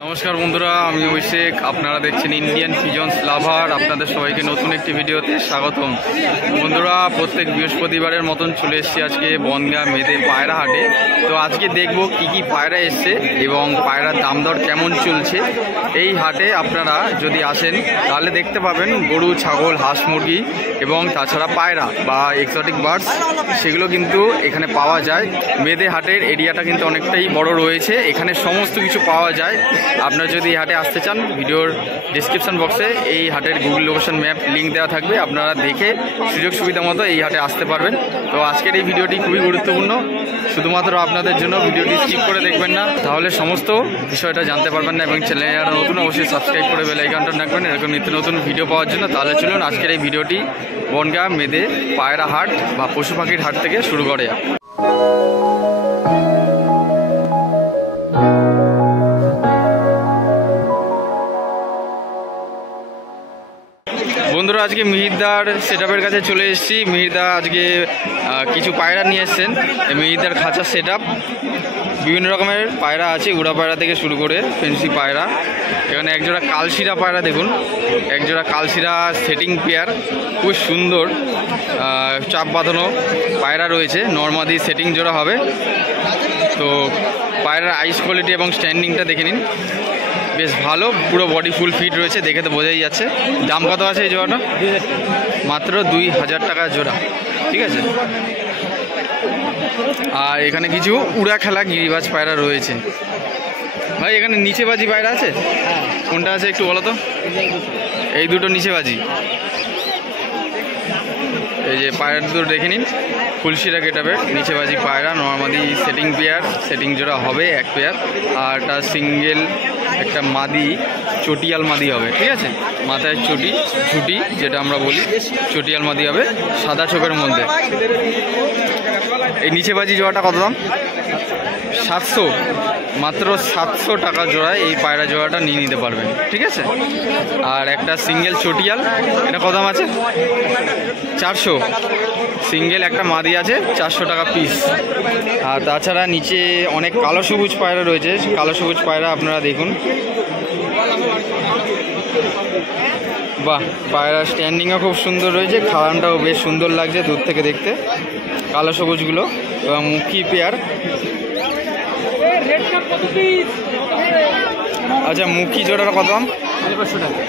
নমস্কার বন্ধুরা, আমি অভিষেক। আপনারা দেখছেন ইন্ডিয়ান পিজন্স লাভার। আপনাদের সবাইকে নতুন একটি ভিডিওতে স্বাগতম। বন্ধুরা, প্রত্যেক বৃহস্পতিবারের মতন চলে এসেছি আজকে বনগাঁ মেদে পায়রা হাটে। তো আজকে দেখব কি কি পায়রা এসছে এবং পায়রার দাম দর কেমন চলছে। এই হাটে আপনারা যদি আসেন তাহলে দেখতে পাবেন গরু, ছাগল, হাঁস, মুরগি এবং তাছাড়া পায়রা বা এক্সোটিক বার্ডস, সেগুলো কিন্তু এখানে পাওয়া যায়। মেদে হাটের এরিয়াটা কিন্তু অনেকটাই বড় রয়েছে, এখানে সমস্ত কিছু পাওয়া যায়। আপনারা যদি এই হাটে আসতে চান, ভিডিওর ডিসক্রিপশন বক্সে এই হাটের গুগল লোকেশন ম্যাপ লিঙ্ক দেওয়া থাকবে, আপনারা দেখে সুযোগ সুবিধা মতো এই হাটে আসতে পারবেন। তো আজকের এই ভিডিওটি খুবই গুরুত্বপূর্ণ, শুধুমাত্র আপনাদের জন্য। ভিডিওটি স্কিপ করে দেখবেন না, তাহলে সমস্ত বিষয়টা জানতে পারবেন না। এবং চ্যানেলে যারা নতুন, অবশ্যই সাবস্ক্রাইব করে বেল আইকনটা রাখবেন এরকম নিত্য নতুন ভিডিও পাওয়ার জন্য। তাহলে চলুন আজকের এই ভিডিওটি বনগাঁ মেদে পায়রা হাট বা পশু পাখির হাট থেকে শুরু করে। বন্ধুরা, আজকে মিহিরদার সেটআপের কাছে চলে এসেছি। মিহিরদা আজকে কিছু পায়রা নিয়ে এসছেন। মিহিরদার খাঁচা সেটআপ, বিভিন্ন রকমের পায়রা আছে, উড়া পায়রা থেকে শুরু করে ফেন্সি পায়রা। এখানে একজোড়া কালশিরা পায়রা দেখুন, একজোড়া কালশিরা সেটিং পেয়ার, খুব সুন্দর চাপ বাঁধানো পায়রা রয়েছে। নর্মাদি সেটিং জোড়া হবে। তো পায়রার আইস কোয়ালিটি এবং স্ট্যান্ডিংটা দেখে নিন, বেশ ভালো, পুরো বডি ফুল ফিট রয়েছে, দেখে তো বোঝাই যাচ্ছে। দাম কত আছে এই জোড়াটা? মাত্র 2000 টাকা জোড়া, ঠিক আছে। আর এখানে কিছু উড়া খেলা গিরিবাজ পায়রা রয়েছে। ভাই, এখানে নিচেবাজি পায়রা আছে? কোনটা আছে একটু বলো তো? এই দুটো নিচেবাজি। এই যে পায়রা দুটো দেখে নিন, ফুলশিরা গেটআপের নিচেবাজি পায়রা, নর্মালি সেটিং পেয়ার, সেটিং জোড়া হবে এক পেয়ার। আর একটা সিঙ্গেল একটা মাদি, চটিয়াল মাদি হবে, ঠিক আছে। মাথায় ছুটি যেটা আমরা বলি, চটিয়াল মাদি হবে, সাদা চোখের মধ্যে। এই নিচেবাজি জোড়াটা কত দাম? 700, মাত্র 700 টাকা জোড়ায় এই পায়রা জোড়াটা নিয়ে নিতে পারবেন, ঠিক আছে। আর একটা সিঙ্গেল চটিয়াল, এটা কত দাম আছে? 400। সিঙ্গেল একটা মাদি আছে, 400 টাকা পিস। আর তাছাড়া নিচে অনেক কালো সবুজ পায়রা রয়েছে। কালো সবুজ পায়রা আপনারা দেখুন, বাহ, পায়রা স্ট্যান্ডিংও খুব সুন্দর রয়েছে, খাওয়ানটাও বেশ সুন্দর লাগছে দূর থেকে দেখতে, কালো সবুজগুলো। এবং মুখী পেয়ার। আচ্ছা, মুখী জোড়াটা কত দাম?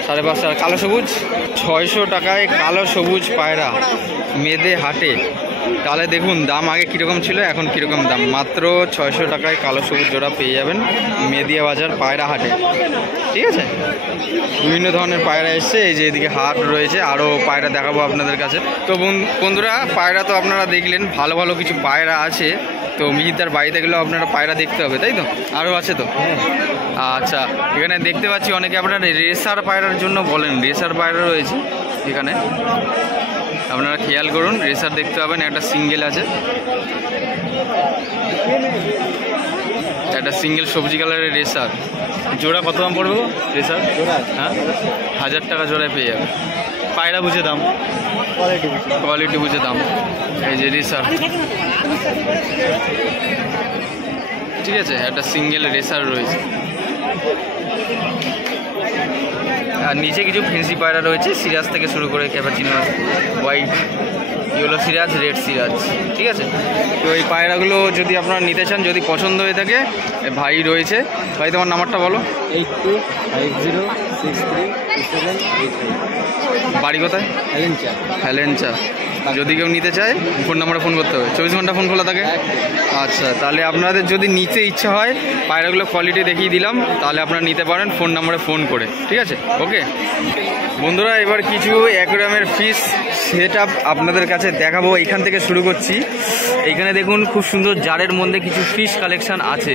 550 টাকা। কালো সবুজ 600 টাকায় কালো সবুজ পায়রা মেদে হাটে। তাহলে দেখুন দাম আগে কীরকম ছিল, এখন কীরকম দাম। মাত্র 600 টাকায় কালো সবুজ জোড়া পেয়ে যাবেন মেদিয়া বাজার পায়রা হাটে, ঠিক আছে। বিভিন্ন ধরনের পায়রা এসছে। এই যে এদিকে হাট রয়েছে, আরও পায়রা দেখাবো আপনাদের কাছে। তো বন্ধুরা, পায়রা তো আপনারা দেখলেন, ভালো ভালো কিছু পায়রা আছে। তো মিহিরদার বাড়িতে গেলেও আপনারা পায়রা দেখতে হবে, তাই তো? আরও আছে তো? আচ্ছা, এখানে দেখতে পাচ্ছি অনেকে আপনারা রেসার পায়রার জন্য বলেন। রেসার পায়রা রয়েছে এখানে, আপনারা খেয়াল করুন, রেসার দেখতে পাবেন। একটা সিঙ্গেল আছে, একটা সিঙ্গেল সবজি কালারের রেসার। জোড়া কত দাম পড়বে রেসার? হ্যাঁ, 1000 টাকা জোড়ায় পেয়ে যাবে। পায়রা বুঝে দাম, কোয়ালিটি বুঝে দাম। এই যে রেসার, ঠিক আছে, একটা সিঙ্গেল রেসার রয়েছে। আর নিচে কিছু ফেন্সি পায়রা রয়েছে, সিরাজ থেকে শুরু করে cappuccino, white, yellow Siraj, red Siraj, ঠিক আছে। তো এই পায়রাগুলো যদি আপনারা নিতে চান, যদি পছন্দ হয়ে থাকে, ভাই রয়েছে। ভাই, তোমার নাম্বারটা বলো। 8250632785। বাড়ি কোথায়? হেলেঞ্চা। যদি কেউ নিতে চায়, ফোন নাম্বারে ফোন করতে হবে। 24 ঘন্টা ফোন খোলা থাকে? আচ্ছা, তাহলে আপনাদের যদি নিতে ইচ্ছা হয়, পায়রাগুলো কোয়ালিটি দেখিয়ে দিলাম, তাহলে আপনারা নিতে পারেন ফোন নাম্বারে ফোন করে, ঠিক আছে। ওকে বন্ধুরা, এবার কিছু অ্যাকোয়ারিয়ামের ফিশ সেটআপ আপনাদের কাছে দেখাবো। এখান থেকে শুরু করছি। এখানে দেখুন, খুব সুন্দর জারের মধ্যে কিছু ফিশ কালেকশন আছে।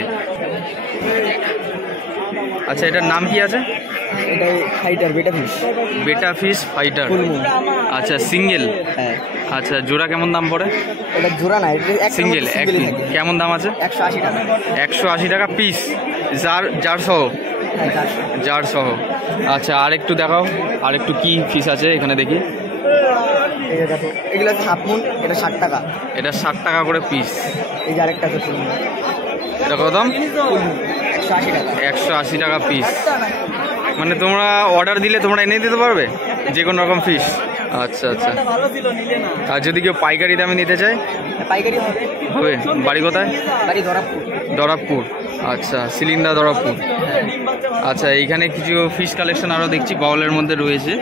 আচ্ছা, এটার নাম কি আছে? এটা ফাইটার, বেটা ফিশ ফাইটার। আচ্ছা, সিঙ্গেল? হ্যাঁ। আচ্ছা, জোড়া কেমন দাম পড়ে? এটা জোড়া না, সিঙ্গেল। কেমন দাম আছে? 180 টাকা। 180 টাকা পিস, জার সহ? জার সহ। আচ্ছা, আর একটু দেখাও, আর একটু কি ফিশ আছে এখানে দেখি। এগুলো হাফ মুন, এটা 60 টাকা। এটা 60 টাকা করে পিস। এই যে আরেকটা আছে, এটা কত দাম? 180 টাকা। 180 টাকা পিস। মানে তোমরা অর্ডার দিলে তোমরা এনে দিতে পারবে যে কোনো রকম ফিশ? আচ্ছা আচ্ছা। আর যদি কেউ পাইকারি দামে নিতে চায়? পাইকারি হবে। হবে। বাড়ি কোথায়? বাড়ি দরাবপুর। দরাবপুর। আচ্ছা, সিলিন্ডার দরাবপুর। আচ্ছা, এইখানে কিছু ফিশ কালেকশন আরও দেখছি বাউলের মধ্যে রয়েছে,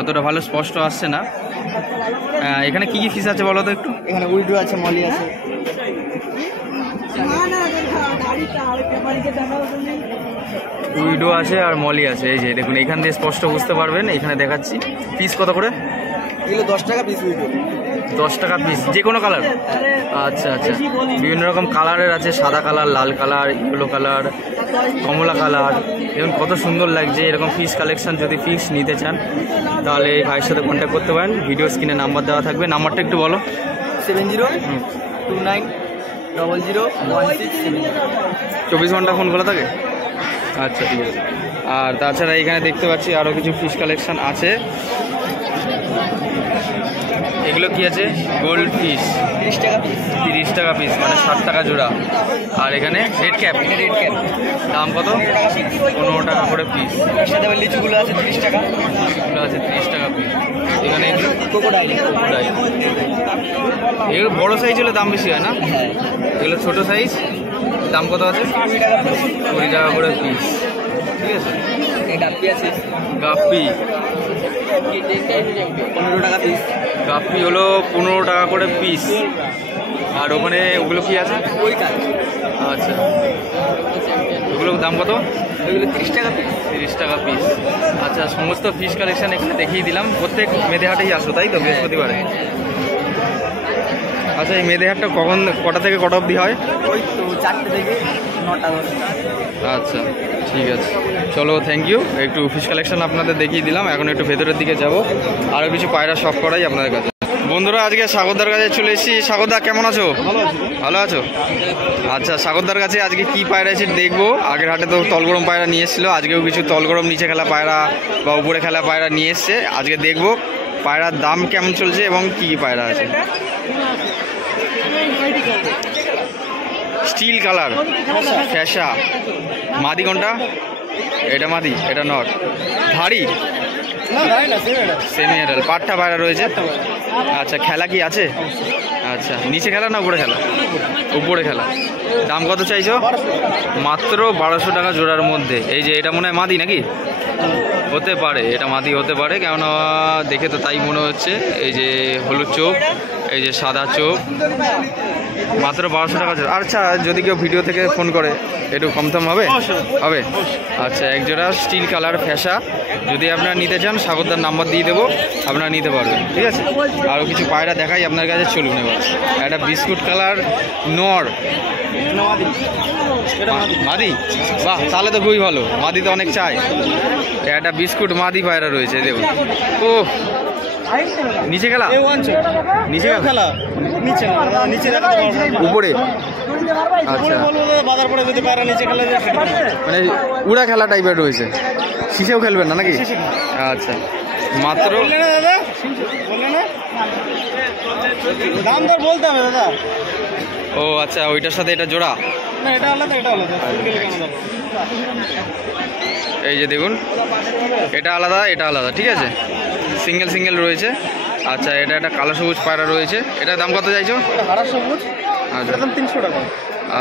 অতটা ভালো স্পষ্ট আসছে না। এখানে কি কি ফিশ আছে বলো তো একটু? এখানে উইডো আছে, মলি আছে। উইডো আছে আর মলি আছে। এই যে দেখুন, এখান দিয়ে স্পষ্ট বুঝতে পারবেন। এখানে দেখাচ্ছি পিস কত করে? এগুলো 10 টাকা পিস উইডো। 10 টাকা পিস, যে কোনো কালার? আচ্ছা আচ্ছা, বিভিন্ন রকম কালারের আছে, সাদা কালার, লাল কালার, ইয়েলো কালার, কমলা কালার। দেখুন কত সুন্দর লাগছে। এরকম ফিশ কালেকশন যদি ফিশ নিতে চান তাহলে এই ভাইয়ের সাথে কন্ট্যাক্ট করতে পারেন। ভিডিও স্ক্রিনে নাম্বার দেওয়া থাকবে, নাম্বারটা একটু বলো। 7029001670। 24 ঘন্টা ফোন খোলা থাকে? আচ্ছা ঠিক আছে। আর তাছাড়া এখানে দেখতে পাচ্ছি আরও কিছু ফিশ কালেকশন আছে। এগুলো কি আছে? Gold fish. 30 টাকা পিস। 30 টাকা পিস, মানে 60 টাকা জোড়া। আর এখানে রেড ক্যাপ। রেড ক্যাপ দাম কত? 15 টাকা করে পিস। সাথে আবার লিচুগুলো আছে 30 টাকা। এগুলো আছে 30 টাকা পিস। এখানে এগুলো ক্রোকোডাইল। এগুলো বড়ো সাইজ হলে দাম বেশি হয় না? হ্যাঁ। এগুলো ছোটো সাইজ, দাম কত আছে? 20 টাকা করে পিস। ঠিক আছে। এই গাপ্পি আছে। গাপ্পি 15 টাকা পিস। গাপ্পি হলো 15 টাকা করে পিস। আর ওখানে ওগুলো কি আছে? ওই কাজ। আচ্ছা, ওগুলোর দাম কত? ওইগুলো 30 টাকা পিস। 30 টাকা পিস। আচ্ছা, সমস্ত ফিশ কালেকশন এখানে দেখিয়ে দিলাম। প্রত্যেক মেদেহাটেই আসো তাই তো, বৃহস্পতিবারে? আচ্ছা, এই মেদেহাটটা কটা থেকে কটা অবধি হয়? ওই তো 4টে থেকে 9টা 10। আচ্ছা ঠিক আছে, চলো থ্যাংক ইউ। একটু ফিশ কালেকশন আপনাদের দেখিয়ে দিলাম। এখন একটু ভেতরের দিকে যাব, আরও কিছু পায়রা শখ করাই আপনাদের কাছে। বন্ধুরা, আজকে সাগরদার কাছে চলে এসেছি। সাগরদা কেমন আছো? ভালো আছো? আচ্ছা, সাগরদার কাছে আজকে কি পায়রা আছে দেখবো। আগের হাটে তো তলগরম পায়রা নিয়ে এসেছিলো, আজকেও কিছু তলগরম নিচে খেলা পায়রা বা উপরে খেলা পায়রা নিয়ে এসছে। আজকে দেখবো পায়রার দাম কেমন চলছে এবং কি কি পায়রা আছে। স্টিল কালার ফ্যাশা, মাদি কোনটা? এটা মাদি, এটা নর। ধাড়ি সেমি অ্যাডাল্ট, পাট্টা পায়রা রয়েছে। আচ্ছা, খেলা কি আছে? আচ্ছা, নিচে খেলা না উপরে খেলা? উপরে খেলা। দাম কত চাইছো? মাত্র 1200 টাকা জোড়ার মধ্যে। এই যে এটা মনে হয় মাদি নাকি? হতে পারে, এটা মাদি হতে পারে, কেননা দেখে তো তাই মনে হচ্ছে। এই যে হলুদ চোখ, এই যে সাদা চোখ, মাত্র 1200 টাকা জোড়া। আচ্ছা, যদি কেউ ভিডিও থেকে ফোন করে একটু কমসম হবে? হবে। আচ্ছা, এক জোড়া স্টিল কালার ফ্যাশা যদি আপনারা নিতে চান, সাগরদার নাম্বার দিয়ে দেবো, আপনারা নিতে পারবেন। ঠিক আছে। আরও কিছু পায়রা দেখাই আপনার কাছে, চলুন এবার। একটা বিস্কুট কালার নর। মাদি? বাহ, তাহলে তো খুবই ভালো। মাদি তো অনেক চাই। একটা বিস্কুট মাদি পায়রা রয়েছে, দেখুন। ও, নিচে খেলা? নিচে খেলা? উপরে? আচ্ছা, মানে উড়া খেলা টাইপের রয়েছে। শিশেও খেলবেন না নাকি? আচ্ছা, মাত্র দাম দর বলতে হবে দাদা। ও আচ্ছা, ওইটার সাথে এটা জোড়া? না, এটা আলাদা, এটা আলাদা। এই যে দেখুন, এটা আলাদা, এটা আলাদা। ঠিক আছে, সিঙ্গেল সিঙ্গেল রয়েছে। আচ্ছা, এটা একটা কালো সবুজ পায়রা রয়েছে। এটার দাম কত চাইছো? হারা সবুজ। আচ্ছা, 300 টাকা।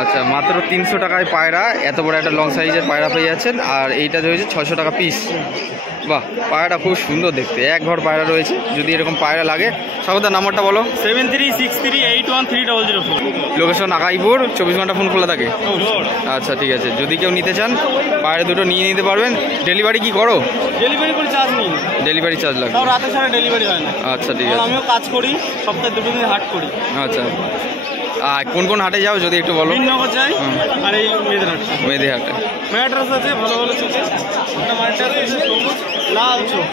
আচ্ছা, মাত্র 300 টাকায় পায়রা। এত বড় একটা লং সাইজের পায়রা পেয়ে যাচ্ছেন। আর এইটা রয়েছে 600 টাকা পিস। বাহ, পায়রাটা খুব সুন্দর দেখতে। এক ঘর পায়রা রয়েছে। যদি এরকম পায়রা লাগে, সাগরদার নাম্বারটা বলো। 7363813004। লোকেশন আকাইপুর, 24 ঘন্টা ফোন খোলা থাকে। আচ্ছা ঠিক আছে, যদি কেউ নিতে চান পায়রা দুটো নিয়ে নিতে পারবেন। ডেলিভারি কি করো? ডেলিভারি করে চার্জ নিই। ডেলিভারি চার্জ লাগবে? তাও রাতে ছাড়া ডেলিভারি হয় না। আচ্ছা ঠিক আছে। আমিও কাজ করি, সপ্তাহে 2 দিন হাট করি। আচ্ছা, আর কোন কোন হাটে যাও যদি একটু বলো? বিনগর যাই আর এই মেয়েদের হাট। মেয়েদের হাটে ম্যাট্রাস আছে, ভালো ভালো চোখে। একটা ম্যাট্রাস আছে সবুজ লাল চোখ,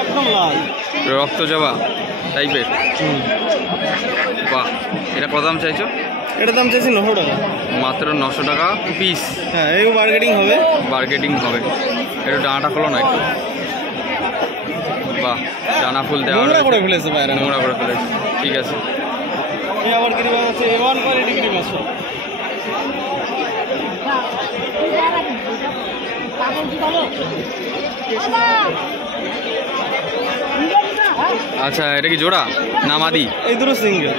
একদম লাল, রক্ত জবা টাইপের। বাহ, এটা কত দাম চাইছো? এটার দাম চাইছি 900 টাকা। মাত্র 900 টাকা পিস। হ্যাঁ, এই মার্কেটিং হবে। মার্কেটিং হবে। একটু ডানাটা খোলো না একটু। বাহ, ডানা ফুল দেওয়া করে ফেলেছে বাইরে, নোংরা করে ফেলেছে। ঠিক আছে। এই আবার গ্রিবাস আছে, A1 কোয়ালিটি গ্রিবাস। আচ্ছা, এটা কি জোড়া না মাদি? এই দুটো সিঙ্গেল।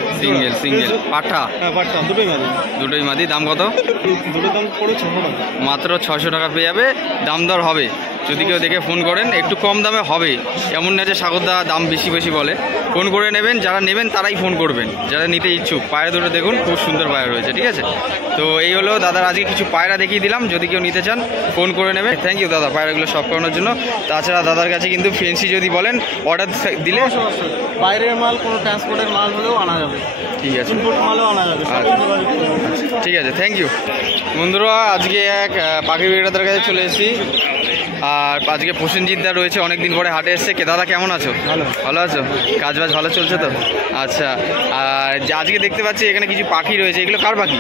সিঙ্গেল পাঠা? হ্যাঁ পাঠা, দুটোই মাদি। দাম কত? দুটো দাম পড়ে 600 টাকা। মাত্র 600 টাকা পেয়ে যাবে। দাম দর হবে, যদি কেউ দেখে ফোন করেন একটু কম দামে হবে, এমন না যে সাগরদা দাম বেশি বলে। ফোন করে নেবেন, যারা নেবেন তারাই ফোন করবেন, যারা নিতে ইচ্ছুক। পায়রা দুটো দেখুন, খুব সুন্দর পায়রা রয়েছে, ঠিক আছে? তো এই হলো দাদার আজকে কিছু পায়রা দেখিয়ে দিলাম, যদি কেউ নিতে চান ফোন করে নেবে। থ্যাংক ইউ দাদা পায়রাগুলো সব করানোর জন্য। তাছাড়া দাদার কাছে কিন্তু ফেন্সি যদি বলেন অর্ডার দিলে বাইরের মাল, কোনো ট্রান্সপোর্টের মাল হলেও আনা যাবে, ঠিক আছে? ইম্পোর্ট মালও আনা যাবে। ঠিক আছে, থ্যাংক ইউ। বন্ধুরা, আজকে এক পাখি বিক্রেতার কাছে চলে এসেছি, আর আজকে প্রসেনজিৎদা রয়েছে, অনেকদিন পরে হাটে এসছে। কে দাদা, কেমন আছো? ভালো আছো? কাজবাজ ভালো চলছে তো? আচ্ছা, আর আজকে দেখতে পাচ্ছি এখানে কিছু পাখি রয়েছে, এগুলো কার পাখি?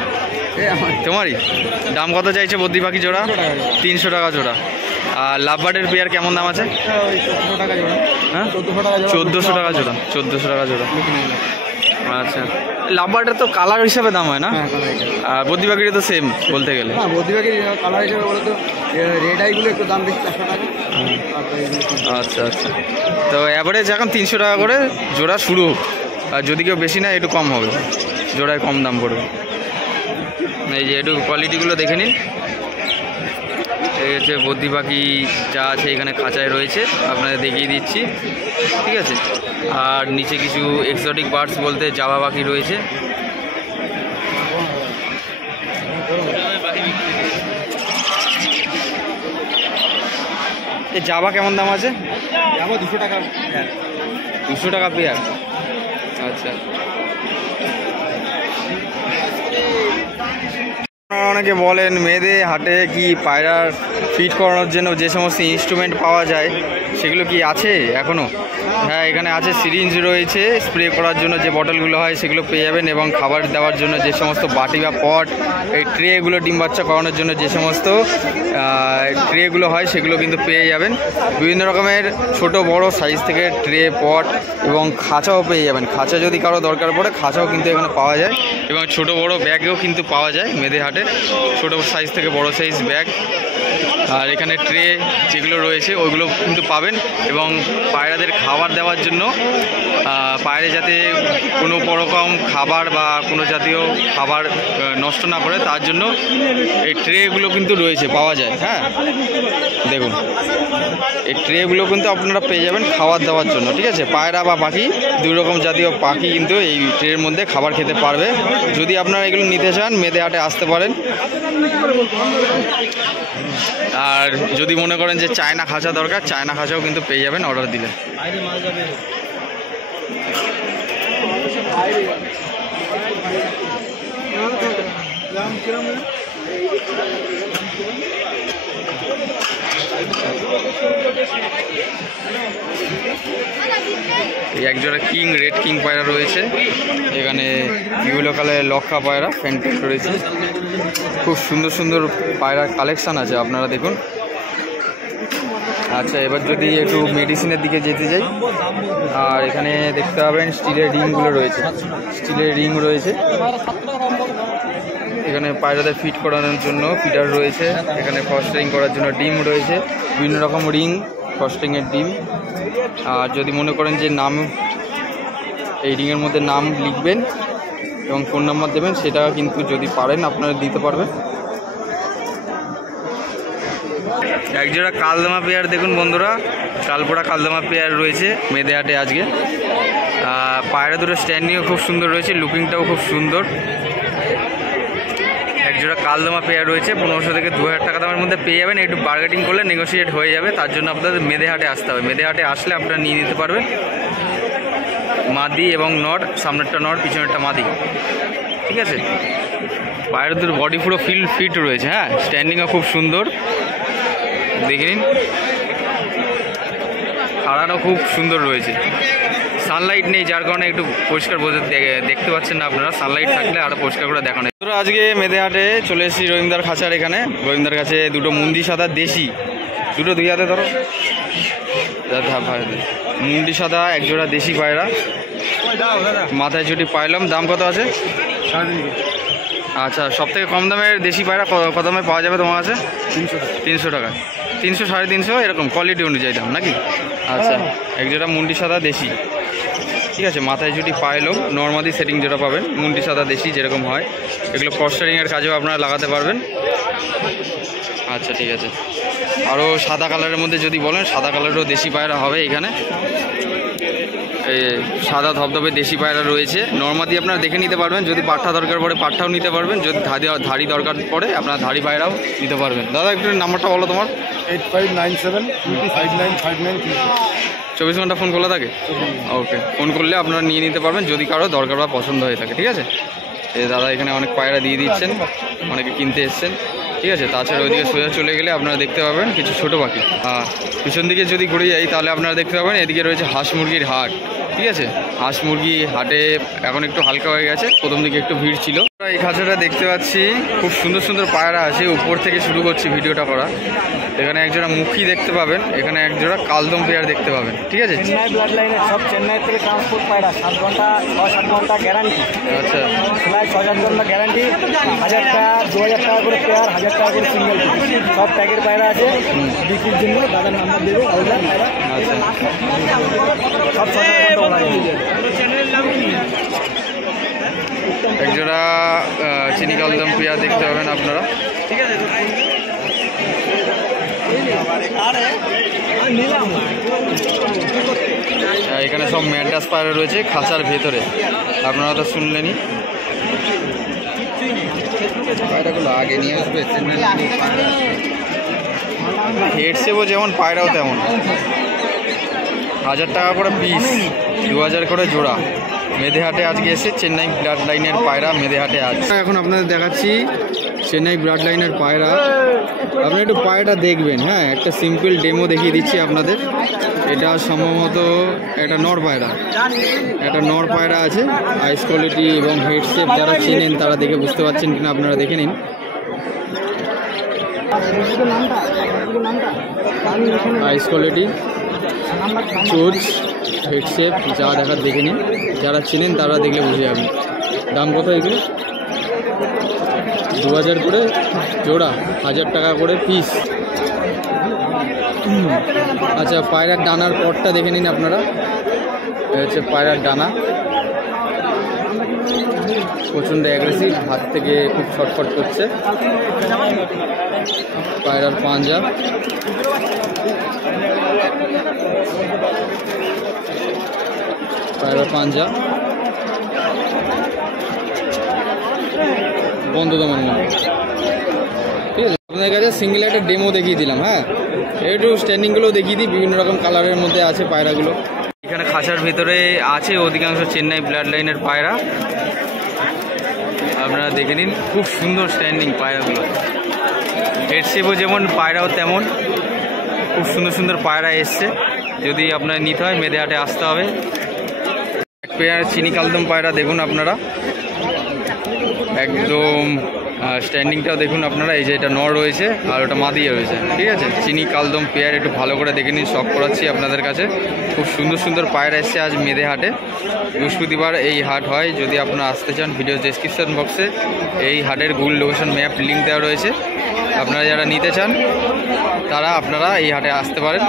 তোমারই। দাম কত চাইছে বদ্রি পাখি জোড়া? 300 টাকা জোড়া। আর লাভবার্ডের পেয়ার কেমন দাম আছে? হ্যাঁ, 1400 টাকা জোড়া। 1400 টাকা জোড়া। আচ্ছা, লাভবার্ডের তো কালার হিসাবে দাম হয় না? আর বদ্রি পাখির তো সেম বলতে গেলে। বদ্রি পাখির কালার হিসাবে বলে তো রেড আইগুলো একটু দাম বেশি, 400 টাকা। আচ্ছা আচ্ছা, তো অ্যাভারেজ এখন 300 টাকা করে জোড়া শুরু, আর যদি কেউ বেশি না একটু কম হবে, জোড়ায় কম দাম পড়বে। এই যে একটু কোয়ালিটিগুলো দেখে নিন। এই হচ্ছে বদ্রি পাখি যা আছে এখানে খাঁচায় রয়েছে, আপনাদের দেখিয়ে দিচ্ছি, ঠিক আছে? আর নিচে কিছু এক্সোটিক বার্ডস বলতে জাভা পাখি রয়েছে। এই জাভা কেমন দাম আছে? যাবো 200 টাকা। 200 টাকা পেয়ার। আচ্ছা, অনেকে বলেন মেয়েদের হাটে কি পায়রার ফিট করানোর জন্য যে সমস্ত ইনস্ট্রুমেন্ট পাওয়া যায় সেগুলো কি আছে এখনও? হ্যাঁ, এখানে আছে। সিরিঞ্জ রয়েছে, স্প্রে করার জন্য যে বটলগুলো হয় সেগুলো পেয়ে যাবেন, এবং খাবার দেওয়ার জন্য যে সমস্ত বাটি বা পট, এই ট্রেগুলো ডিম বাচ্চা করানোর জন্য যে সমস্ত ট্রেগুলো হয় সেগুলো কিন্তু পেয়ে যাবেন। বিভিন্ন রকমের ছোট বড় সাইজ থেকে ট্রে, পট এবং খাঁচাও পেয়ে যাবেন। খাঁচা যদি কারো দরকার পড়ে খাঁচাও কিন্তু এখানে পাওয়া যায়, এবং ছোট বড় ব্যাগও কিন্তু পাওয়া যায় মেয়েদের হাটে, ছোট সাইজ থেকে বড় সাইজ ব্যাগ। আর এখানে ট্রে যেগুলো রয়েছে ওইগুলো কিন্তু পাবেন, এবং পায়রাদের খাবার দেওয়ার জন্য পায়রা যাতে কোনো রকম খাবার বা কোনো জাতীয় খাবার নষ্ট না করে তার জন্য এই ট্রেগুলো কিন্তু রয়েছে, পাওয়া যায়। হ্যাঁ, দেখুন এই ট্রেগুলো কিন্তু আপনারা পেয়ে যাবেন খাবার দেওয়ার জন্য, ঠিক আছে? পায়রা বা পাখি, দুই রকম জাতীয় পাখি কিন্তু এই ট্রের মধ্যে খাবার খেতে পারবে। যদি আপনারা এগুলো নিতে চান মেয়েদের হাটে আসতে পারেন। আর যদি মনে করেন যে চায়না খাঁচা দরকার, চায়না খাঁচাও কিন্তু পেয়ে যাবেন অর্ডার দিলে। এই একজোড়া রেড কিং পায়রা রয়েছে এখানে, ইউলো কালারের লক্ষা পায়রা ফ্যান্টেক রয়েছে। খুব সুন্দর সুন্দর পায়রার কালেকশান আছে, আপনারা দেখুন। আচ্ছা, এবার যদি একটু মেডিসিনের দিকে যেতে যাই, আর এখানে দেখতে পাবেন স্টিলের রিংগুলো রয়েছে, স্টিলের রিং রয়েছে এখানে। পায়রাদের ফিট করানোর জন্য ফিটার রয়েছে এখানে, ফস্টারিং করার জন্য ডিম রয়েছে, বিভিন্ন রকম রিং, ফস্টারিংয়ের ডিম। আর যদি মনে করেন যে নাম, এই রিংয়ের মধ্যে নাম লিখবেন এবং ফোন নাম্বার দেবেন, সেটা কিন্তু যদি পারেন আপনারা দিতে পারবেন। একজোড়া কালদমা পেয়ার দেখুন বন্ধুরা, কালপোড়া কালদমা পেয়ার রয়েছে মেয়েদের হাটে আজকে। পায়রা দুটো স্ট্যান্ডিংও খুব সুন্দর রয়েছে, লুকিংটাও খুব সুন্দর। একজোড়া কালদমা পেয়ার রয়েছে, 1500 থেকে 2000 টাকা দামের মধ্যে পেয়ে যাবেন। একটু বার্গেটিং করলে নেগোসিয়েট হয়ে যাবে, তার জন্য আপনাদের মেয়েদের হাটে আসতে হবে। মেয়েদের হাটে আসলে আপনারা নিয়ে নিতে পারবেন। মাদি এবং নর, সামনেরটা নর, পিছনেরটা মাদি, ঠিক আছে? পায়রা দুটো বডি পুরো ফিট রয়েছে। হ্যাঁ, স্ট্যান্ডিংও খুব সুন্দর, দেখে নিন। খাড়াটাও খুব সুন্দর রয়েছে। সানলাইট নেই যার কারণে একটু পরিষ্কার দেখতে পাচ্ছেন না আপনারা, সানলাইট থাকলে আরও পরিষ্কার করে দেখানো। আজকে মেয়েদের হাটে চলে এসেছি রহিমদার খাঁচার এখানে। রহিমদার কাছে দুটো মুন্ডি সাদা দেশি, দুটো দুই হাতে ধরো, মুন্ডি সাদা একজোড়া দেশি পায়রা, মাথায় চুটি পাইলাম। দাম কত আছে? আচ্ছা, সব থেকে কম দামের দেশি পায়রা কত দামে পাওয়া যাবে তোমার কাছে? 300 টাকা, 300 350 এরকম কোয়ালিটি অনুযায়ী দাম নাকি? আচ্ছা, এক জোড়া মুন্ডি সাদা দেশি, ঠিক আছে। মাথায় জুটি পায়লো নর্মালি সেটিং যেটা পাবেন মুন্ডি সাদা দেশি যেরকম হয়, এগুলো ফস্টারিংয়ের কাজেও আপনারা লাগাতে পারবেন। আচ্ছা, ঠিক আছে। আরও সাদা কালারের মধ্যে যদি বলেন সাদা কালারেরও দেশি পায়রা হবে এখানে। সাদা ধবধবে দেশি পায়রা রয়েছে, নর্মালি আপনারা দেখে নিতে পারবেন। যদি পাঠা দরকার পড়ে পাঠাও নিতে পারবেন, যদি ধাড়ি দরকার পড়ে আপনারা ধাড়ি পায়রাও নিতে পারবেন। দাদা একটু নাম্বারটা বলো তোমার। 8597 24 ঘন্টা ফোন খোলা থাকে? ওকে, ফোন করলে আপনারা নিয়ে নিতে পারবেন যদি কারো দরকার বা পছন্দ হয়ে থাকে, ঠিক আছে। দাদা এখানে অনেক পায়রা দিয়ে দিচ্ছেন, অনেকে কিনতে এসছেন, ঠিক আছে। তাছাড়া ওইদিকে সোজা চলে গেলে আপনারা দেখতে পাবেন কিছু ছোটো পাখি। পিছন দিকে যদি ঘুরে যাই তাহলে আপনারা দেখতে পাবেন এদিকে রয়েছে হাঁস মুরগির হাট, ঠিক আছে। হাঁস মুরগি হাটে এখন একটু হালকা হয়ে গেছে, প্রথম দিকে একটু ভিড় ছিল। এই খাঁচাটা দেখতে পাচ্ছি খুব সুন্দর সুন্দর পায়রা আছে, উপর থেকে শুরু করছি ভিডিওটা করা। এখানে একজোড়া মুখী দেখতে পাবেন, এখানে একজোড়া কালদম পেয়ার দেখতে পাবেন, ঠিক আছে। চেন্নাই ব্লাড লাইনের সব চেন্নাই থেকে ট্রান্সপোর্ট পায়রা, 7 ঘন্টা 6-7 ঘন্টা গ্যারান্টি। আচ্ছা, প্রায় 6-7 ঘন্টা গ্যারান্টি। 1000 টাকা 2000 টাকা করে পেয়ার, 1000 টাকা করে সিঙ্গেল পিস, সব ট্যাগের পায়রা আছে বিক্রির জন্য। দাদার নাম্বার দেবে, ওইটা পায়রা সব 6-7 ঘন্টা চ্যানেলের নাম কি? একজোড়া চিনি কালদম পেয়ার দেখতে পাবেন আপনারা, ঠিক আছে। এখানে সব ম্যাড্রাস পায়রা রয়েছে খাঁচার ভেতরে, আপনারা তো শুনলেনই। পায়রাগুলো আগে নিয়ে আসবে, হেডসেপও যেমন পায়রাও তেমন। 1000 টাকা করে পিস, 2000 করে জোড়া। মেদেহাটে আজকে এসে চেন্নাই ব্লাড লাইনের পায়রা মেদেহাটে আজ। এখন আপনাদের দেখাচ্ছি চেন্নাই ব্লাড লাইনের পায়রা, আপনারা একটু পায়রাটা দেখবেন। হ্যাঁ, একটা সিম্পল ডেমো দেখিয়ে দিচ্ছি আপনাদের। এটা সম্ভবত একটা নর পায়রা, একটা নর পায়রা আছে। আইস কোয়ালিটি এবং হেডশেপ যারা চেনেন তারা দেখে বুঝতে পারছেন কিনা আপনারা দেখে নিন। আইস কোয়ালিটি, চোচ, হেডশেপ যা দেখার দেখে নিন, যারা চেনেন তারা দেখলে বুঝে যাবেন। দাম কত এগুলো? 2000 করে জোড়া, 1000 টাকা করে পিস। আচ্ছা, পায়রার ডানার পটটা দেখে নিন আপনারা। হচ্ছে পায়রার ডানা, প্রচণ্ড অ্যাগ্রেসিভ, হাত থেকে খুব ছটফট করছে। পায়রার পাঞ্জা, পায়রার পাঞ্জা বন্ধ দমের মধ্যে, ঠিক আছে। আপনাদের কাছে সিঙ্গেল একটা ডেমো দেখিয়ে দিলাম। হ্যাঁ, একটু স্ট্যান্ডিংগুলো দেখিয়ে দিই, বিভিন্ন রকম কালারের মধ্যে আছে পায়রাগুলো। এখানে খাঁচার ভিতরে আছে অধিকাংশ চেন্নাই ব্লাড লাইনের পায়রা, আপনারা দেখে নিন। খুব সুন্দর স্ট্যান্ডিং পায়রাগুলো, হেডশেপও যেমন পায়রাও তেমন। খুব সুন্দর সুন্দর পায়রা এসছে, যদি আপনার নিতে হয় মেদেহাটে আসতে হবে। এক পেয়ার চিনি কালদম পায়রা দেখুন আপনারা, একদম স্ট্যান্ডিংটাও দেখুন আপনারা। এই যে এটা নর রয়েছে আর ওটা মাদিয়ে রয়েছে, ঠিক আছে। চিনি কালদম পেয়ার একটু ভালো করে দেখে নিন, শখ করাচ্ছি আপনাদের কাছে। খুব সুন্দর সুন্দর পায়রা এসছে আজ মেদেহাটে। বৃহস্পতিবার এই হাট হয়, যদি আপনারা আসতে চান ভিডিও ডেসক্রিপশন বক্সে এই হাটের গুগল লোকেশন ম্যাপ লিঙ্ক দেওয়া রয়েছে। আপনারা যারা নিতে চান তারা আপনারা এই হাটে আসতে পারেন।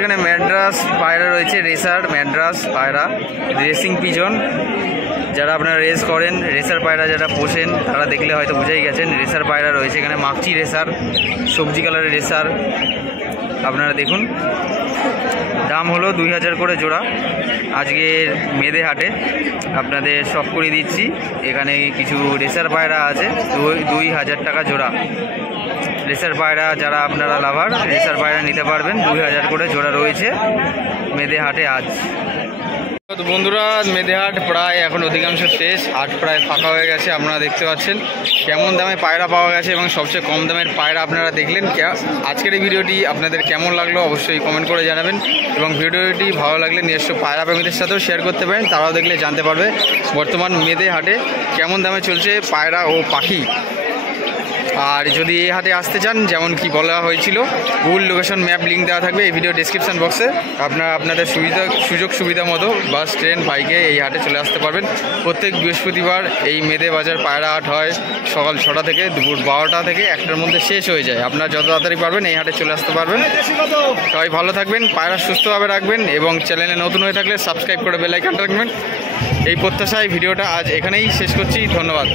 এখানে ম্যাড্রাস পায়রা রয়েছে, রেসার ম্যাড্রাস পায়রা, রেসিং পিজন। যারা আপনারা রেস করেন, রেসার পায়রা যারা পোষেন তারা দেখলে হয়তো বুঝেই গেছেন। রেসার পায়রা রয়েছে এখানে, মাকচি রেসার, সবজি কালারের রেসার। আপনারা দেখুন, দাম হলো 2000 করে জোড়া। আজকের মেদেহাটে আপনাদের শখ করে দিচ্ছি। এখানে কিছু রেসার পায়রা আছে 2000 টাকা জোড়া। রেসার পায়রা যারা আপনারা লাভার, রেসার পায়রা নিতে পারবেন। 2000 করে জোড়া রয়েছে মেদে হাটে আজ। তো বন্ধুরা, মেদে হাট প্রায় এখন অধিকাংশ শেষ, হাট প্রায় ফাঁকা হয়ে গেছে। আপনারা দেখতে পাচ্ছেন কেমন দামে পায়রা পাওয়া গেছে এবং সবচেয়ে কম দামের পায়রা আপনারা দেখলেন। আজকের এই ভিডিওটি আপনাদের কেমন লাগলো অবশ্যই কমেন্ট করে জানাবেন, এবং ভিডিওটি ভালো লাগলে নিজস্ব পায়রা প্রেমীদের সাথেও শেয়ার করতে পারেন, তারাও দেখলে জানতে পারবে বর্তমান মেদে হাটে কেমন দামে চলছে পায়রা ও পাখি। আর যদি এই হাটে আসতে চান, যেমন কি বলা হয়েছিল, গুগল লোকেশন ম্যাপ লিঙ্ক দেওয়া থাকবে এই ভিডিও ডেসক্রিপশন বক্সে। আপনারা আপনাদের সুযোগ সুবিধা মতো বাস, ট্রেন, বাইকে এই হাটে চলে আসতে পারবেন। প্রত্যেক বৃহস্পতিবার এই মেদে বাজার পায়রা হাট হয় সকাল 6টা থেকে দুপুর 12টা থেকে 1টার মধ্যে শেষ হয়ে যায়। আপনারা যত তাড়াতাড়ি পারবেন এই হাটে চলে আসতে পারবেন। সবাই ভালো থাকবেন, পায়রা সুস্থভাবে রাখবেন, এবং চ্যানেলে নতুন হয়ে থাকলে সাবস্ক্রাইব করে বেল আইকনটা রাখবেন। এই প্রত্যাশায় ভিডিওটা আজ এখানেই শেষ করছি। ধন্যবাদ।